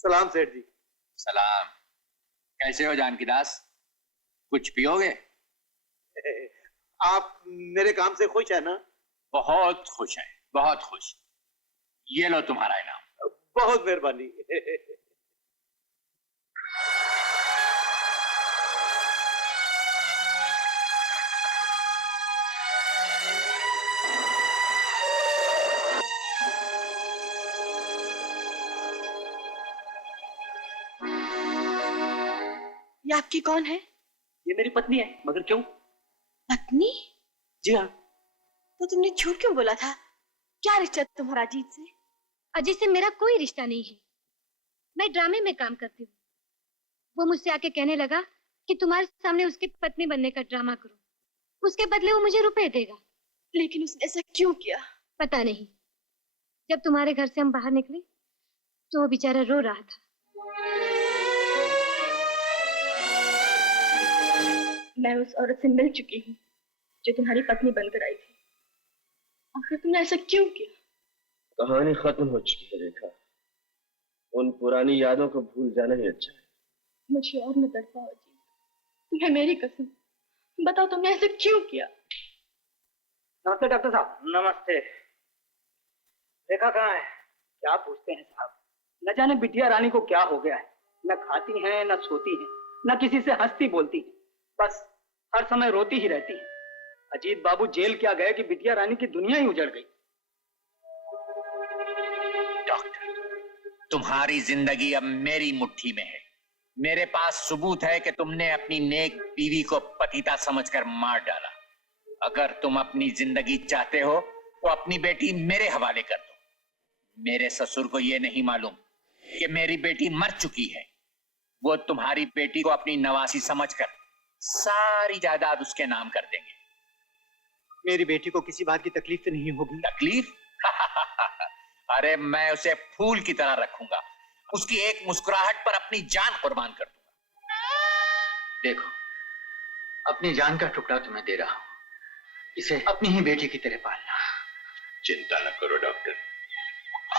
सलाम सेठ जी। सलाम। कैसे हो जानकी दास? कुछ पियोगे? आप मेरे काम से खुश है ना? बहुत खुश हैं, बहुत खुश। ये लो तुम्हारा इनाम। बहुत मेहरबानी। ये आपकी कौन है? ये मेरी पत्नी है, मगर क्यों? पत्नी? जी हाँ। तो तुमने झूठ क्यों बोला था? क्या रिश्ता तुम्हारा अजीत से? अजीत से मेरा कोई रिश्ता नहीं है। मैं ड्रामे में काम करती हूँ। वो मुझसे आके कहने लगा कि तुम्हारे सामने उसकी पत्नी बनने का ड्रामा करूं, उसके बदले वो मुझे रुपए देगा। लेकिन उसने ऐसा क्यों किया? पता नहीं। जब तुम्हारे घर से हम बाहर निकले तो वो बेचारा रो रहा था। मैं उस औरत से मिल चुकी हूँ जो तुम्हारी पत्नी बनकर आई थी। आखिर तुमने ऐसा क्यों किया? कहानी खत्म हो चुकी है रेखा। उन पुरानी यादों को भूल जाना ही अच्छा है। मुझे और न तड़पाओ अजीत। तुम्हें मेरी कसम, बताओ तुमने ऐसा क्यों किया? नमस्ते डॉक्टर साहब। नमस्ते। रेखा कहाँ है? क्या पूछते हैं साहब? न जाने बिटिया रानी को क्या हो गया है। न खाती हैं, न सोती हैं, न किसी से हंसती बोलती हैं। बस हर समय रोती ही रहती हैं। अजीत बाबू जेल क्या गए कि बिटिया रानी की दुनिया ही उजड़ गई। डॉक्टर, तुम्हारी जिंदगी अब मेरी मुट्ठी में है। मेरे पास सबूत है कि तुमने अपनी नेक बीवी को पतिता समझकर मार डाला। अगर तुम अपनी जिंदगी चाहते हो तो अपनी बेटी मेरे हवाले कर दो। मेरे ससुर को यह नहीं मालूम कि मेरी बेटी मर चुकी है। वो तुम्हारी बेटी को अपनी नवासी समझकर सारी जायदाद उसके नाम कर देंगे। मेरी बेटी को किसी बात की तकलीफ तो नहीं होगी? तकलीफ? अरे मैं उसे फूल की तरह रखूंगा। उसकी एक मुस्कुराहट पर अपनी जान कुर्बान कर दूंगा। देखो, अपनी जान का टुकड़ा तुम्हें दे रहा हूं, इसे अपनी ही बेटी की तरह पालना। चिंता न करो डॉक्टर,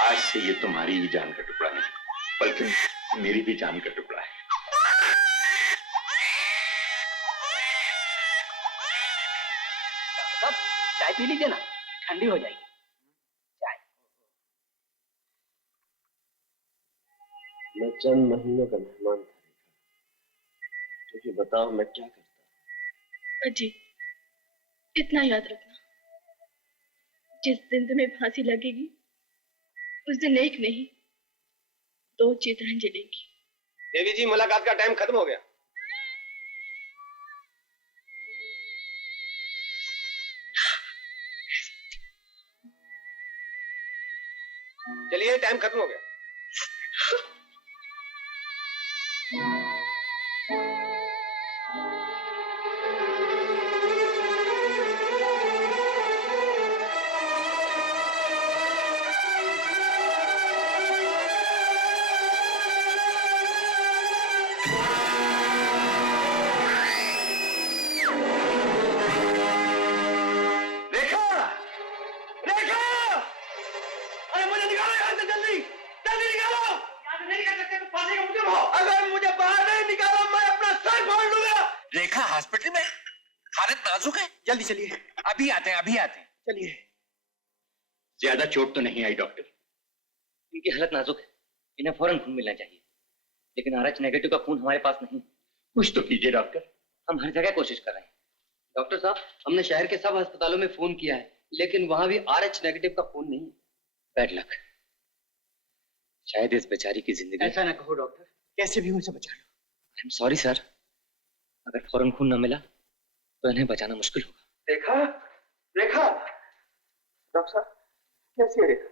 आज से ये तुम्हारी ही जान का टुकड़ा नहीं बल्कि मेरी भी जान का टुकड़ा है। साहब, चाय पी लीजिए ना, ठंडी हो जाएगी। चाय। मैं चंद महीनों का मेहमान था रेखा, क्योंकि बताओ मैं क्या करता। अजीत, इतना याद रखना, जिस दिन तुम्हें फांसी लगेगी उस दिन एक नहीं 2 चिताएं जलेंगी। देवी जी, मुलाकात का टाइम खत्म हो गया। चलिए, टाइम खत्म हो गया। रेखा हॉस्पिटल में? हालत नाजुक है। जल्दी चलिए। अभी आते हैं, अभी आते हैं। चलिए। ज्यादा चोट तो नहीं आई डॉक्टर? इनकी हालत नाजुक है, इन्हें फौरन खून मिलना चाहिए, लेकिन RH नेगेटिव का खून हमारे पास नहीं। कुछ तो कीजिए डॉक्टर। हम हर जगह कोशिश कर रहे हैं। डॉक्टर साहब, हमने शहर के सब अस्पतालों में फोन किया है, लेकिन वहां भी RH नेगेटिव का खून नहीं है। Bad luck. शायद इस बेचारी की जिंदगी। ऐसा ना कहो डॉक्टर, कैसे भी उसे बचा लो। आई एम सॉरी सर, अगर फौरन खून न मिला तो इन्हें बचाना मुश्किल होगा। रेखा, रेखा। डॉक्टर साहब, कैसी है रेखा?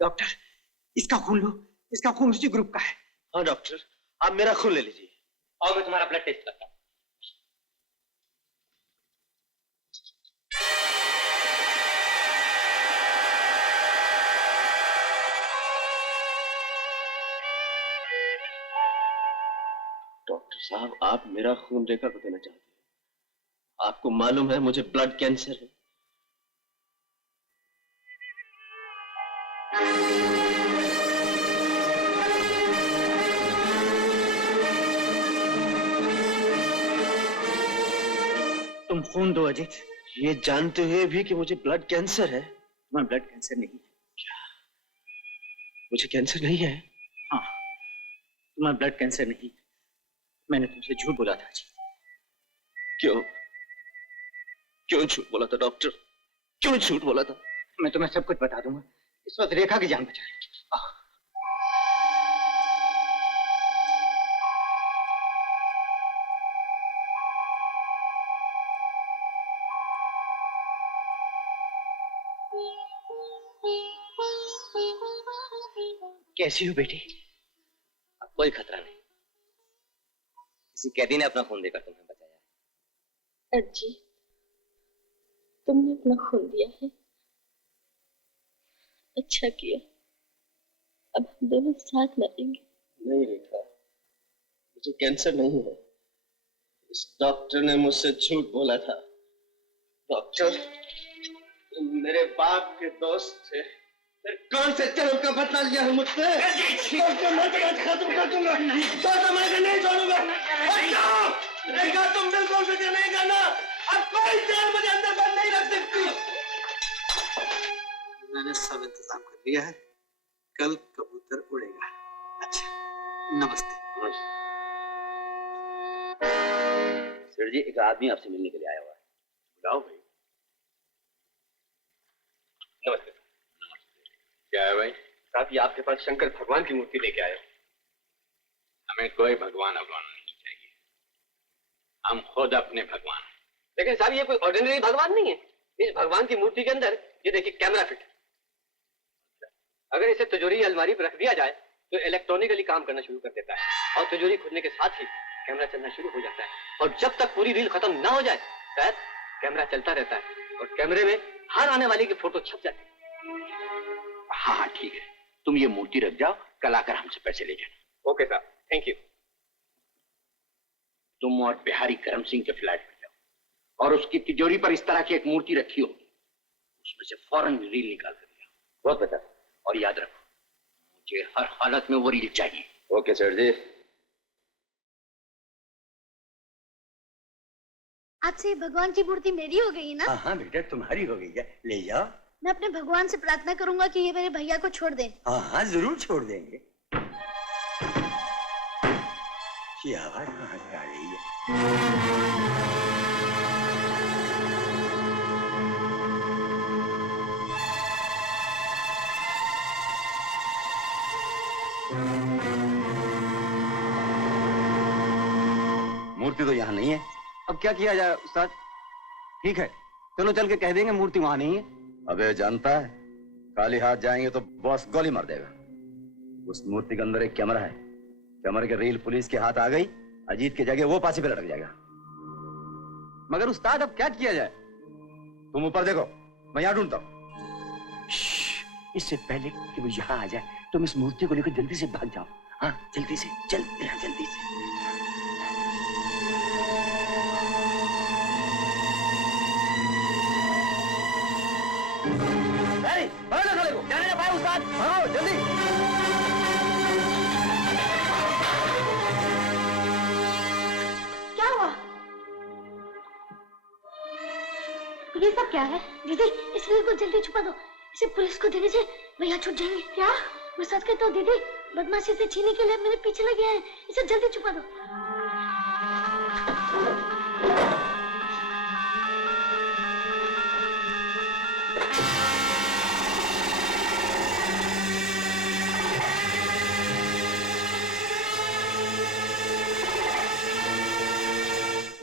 डॉक्टर, इसका खून लो। इसका खून उसी ग्रुप का है। हाँ डॉक्टर, आप मेरा खून ले लीजिए। और मैं तुम्हारा ब्लड टेस्ट करता हूँ। डॉक्टर साहब, आप मेरा खून रेखा को देना चाहते हैं। आपको मालूम है मुझे ब्लड कैंसर है। तुम खून दो अजीत, ये जानते हुए भी कि मुझे ब्लड कैंसर है। तुम्हें ब्लड कैंसर नहीं है। मुझे कैंसर नहीं है। हाँ, तुम्हें ब्लड कैंसर नहीं है। मैंने तुमसे झूठ बोला था अजीत। क्यों क्यों झूठ बोला था डॉक्टर? क्यों झूठ बोला था? मैं तुम्हें सब कुछ बता दूंगा। इस वक्त रेखा की जान बचा लो। कैसी हो बेटी? अब कोई खतरा नहीं। किसी कैदी ने अपना खून देकर तुम्हें बचाया। अज्जी, तुमने अपना खून दिया है, अच्छा किया। अब हम दोनों साथ मरेंगे। नहीं रेखा, मुझे कैंसर नहीं है। इस डॉक्टर ने मुझसे झूठ बोला था। डॉक्टर, तुम मेरे बाप के दोस्त थे, फिर कौन से जन्म का बदला लिया है मुझसे? खत्म कर दूंगा। नहीं छोड़ूंगा। रेखा, तुम बिल्कुल फिक्र नहीं करना। अब कोई जेल मुझे अंदर बंद नहीं रख सकती। मैंने सब इंतजाम कर लिया है। कल कबूतर उड़ेगा। अच्छा, नमस्ते। सर जी, एक आदमी आपसे मिलने के लिए आया हुआ है। बुलाओ भाई। नमस्ते। क्या है भाई? साहब, ये आपके पास शंकर भगवान की मूर्ति लेके आया हूं। हमें कोई भगवान नहीं चाहिए। हम खुद अपने भगवान हैं। लेकिन साहब, ये कोई ऑर्डिनरी भगवान नहीं है। इस भगवान की मूर्ति के अंदर ये देखिए कैमरा फिट है। अगर इसे तिजोरी या अलमारी पर रख दिया जाए तो इलेक्ट्रॉनिकली काम करना शुरू कर देता है और तिजोरी खुलने के साथ ही कैमरा चलना शुरू हो जाता है। और जब तक पूरी रील खत्म ना हो जाए शायद कैमरा चलता रहता है और कैमरे में हर आने वाले की फोटो छप जाती है। हाँ हाँ ठीक है, तुम ये मूर्ति रख जाओ, कल आकर हमसे पैसे ले जाना। ओके साहब, थैंक यू। तुम और बिहारी करम सिंह के फ्लैट में जाओ और उसकी तिजोरी पर इस तरह की एक मूर्ति रखी होगी, उसमें से फौरन रील निकाल कर दिया। बहुत बेहतर। और याद रखो, मुझे हर हालत में वो रील चाहिए। ओके सर जी। आज से भगवान की मूर्ति मेरी हो गई ना? हाँ हाँ बेटा, तुम्हारी हो गई है। ले जाओ। मैं अपने भगवान से प्रार्थना करूंगा कि ये मेरे भैया को छोड़ दें। हाँ हाँ, जरूर छोड़ देंगे। ये आवाज कहाँ से आ रही है? मूर्ति तो यहाँ नहीं है। अब क्या किया जाए उस्ताद? ठीक है, चलो चल के कह देंगे मूर्ति वहां नहीं है। अबे जानता है, खाली हाथ जाएंगे तो बॉस गोली मार देगा। उस मूर्ति के अंदर एक कैमरा है। कैमरे की रील पुलिस के हाथ आ गई, अजीत की जगह वो पासी पे लटक जाएगा। मगर उस्ताद अब क्या किया जाए? तुम ऊपर देखो, मैं यहाँ ढूंढता हूँ। इससे पहले कि वो यहाँ आ जाए तुम इस मूर्ति को लेकर जल्दी से भाग जाओ। हाँ, जल्दी से चल, जल्दी से। जल्दी। क्या हुआ? ये सब क्या है? दीदी, इस रील को जल्दी छुपा दो। इसे पुलिस को देने से भैया छूट जाएंगे। क्या? मैं सच कहता हूँ दीदी, बदमाशी से छीनने के लिए मेरे पीछे लगे हैं। इसे जल्दी छुपा दो।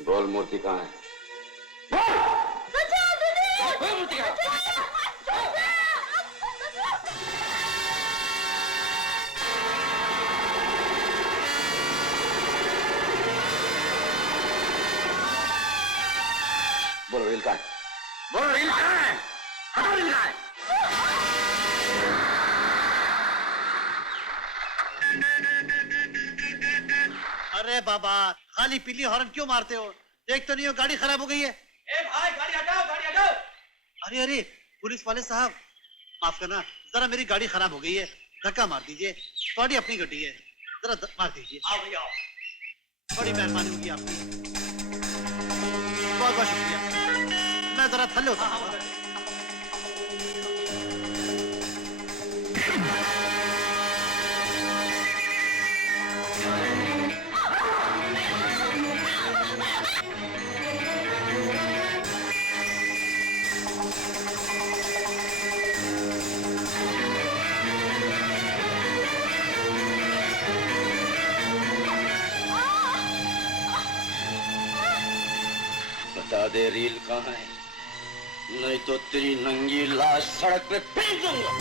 बोल, मूर्ति कहाँ है? बोलो, रील कहाँ है? बोलो, रील कहाँ है? हटाओ, रील कहाँ है? अरे बाबा, खाली पीली हॉर्न क्यों मारते हो? देख तो नहीं हो गाड़ी खराब हो गई है। ए भाई, गाड़ी हटाओ, गाड़ी हटाओ। अरे अरे, पुलिस वाले साहब, माफ करना, जरा मेरी गाड़ी खराब हो गई है, धक्का मार दीजिए। थोड़ी अपनी गड्डी है, जरा मार दीजिए। आओ भैया, बड़ी मेहरबानी होगी आपकी, बहुत बहुत शुक्रिया। मैं जरा थल्ले होता हूँ। बता दे रील कहाँ है, नहीं तो तेरी नंगी लाश सड़क पे फेंक दूंगा।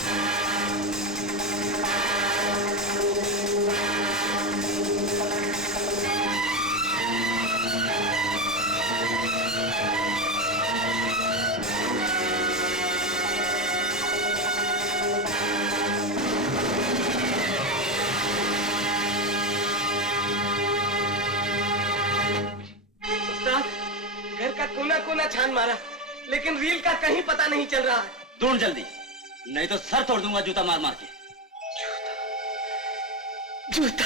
घर का कोना कोना छान मारा, लेकिन रील का कहीं पता नहीं चल रहा है। ढूंढ जल्दी, नहीं तो सर तोड़ दूंगा जूता मार मार के। जूता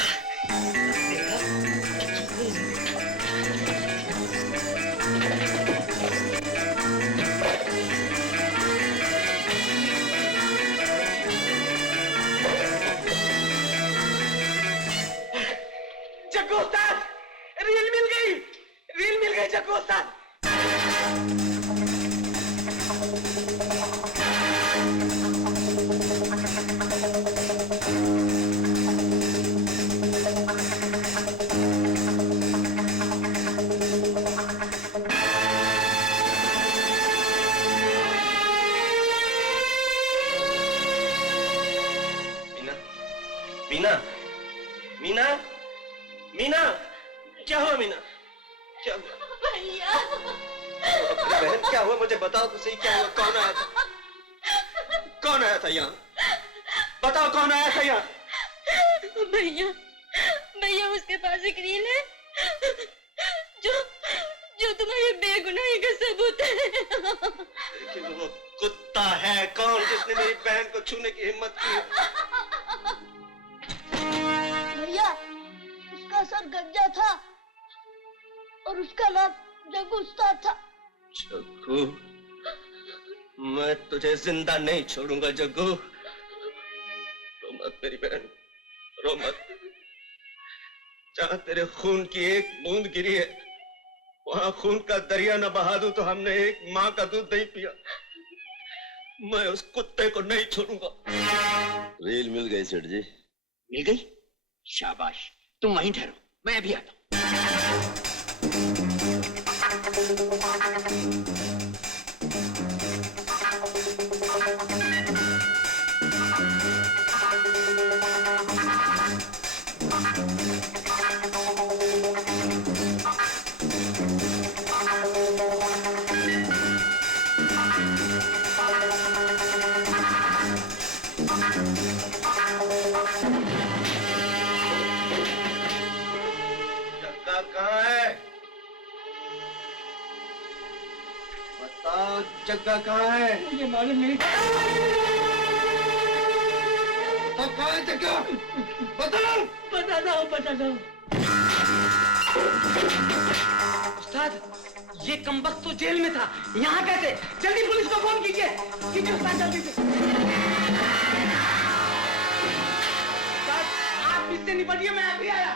जग्गू उस्ताद, रील मिल गई, रील मिल गई जग्गू उस्ताद। मीना, मीना, मीना, क्या हुआ मीना? क्या हुआ? भैया, अपनी बहन क्या हुआ? मुझे बताओ तो सही, क्या हुआ? कौन आया था? कौन आया था यहाँ? बताओ कौन आया था यहाँ? भैया, भैया उसके पास एक रील है जो जो तुम्हारी बेगुनाही का सबूत है। लेकिन वो कुत्ता है कौन जिसने मेरी बहन को छूने की हिम्मत की? भैया, उसका सर गज्जा था और उसका नाम जग्गू उस्ताद था। जग्गू, मैं तुझे जिंदा नहीं छोड़ूंगा जग्गू। रो मत मेरी बहन, रो मत। जहाँ तेरे खून की एक बूंद गिरी है, वहाँ खून का दरिया न बहा दूं तो हमने एक माँ का दूध नहीं पिया। मैं उस कुत्ते को नहीं छोड़ूंगा। रील मिल गई सेठ जी। मिल गई? शाबाश, तुम वहीं ठहरो, मैं अभी आता हूँ। जग्गा कहाँ है? बताओ जग्गा कहाँ है? मुझे मालूम नहीं। तो कहाँ है जग्गा? बताओ। बताता हूँ। उस्ताद, ये कमबख्त तो जेल में था, यहाँ कैसे? जल्दी पुलिस को फोन कीजिए। कीजिए उस्ताद, जल्दी से। उस्ताद, आप इससे निपटिए, मैं अभी आया।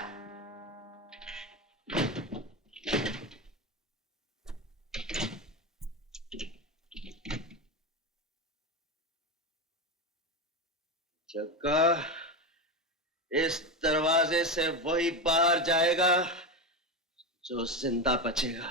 जग्गा, इस दरवाजे से वही बाहर जाएगा जो जिंदा बचेगा।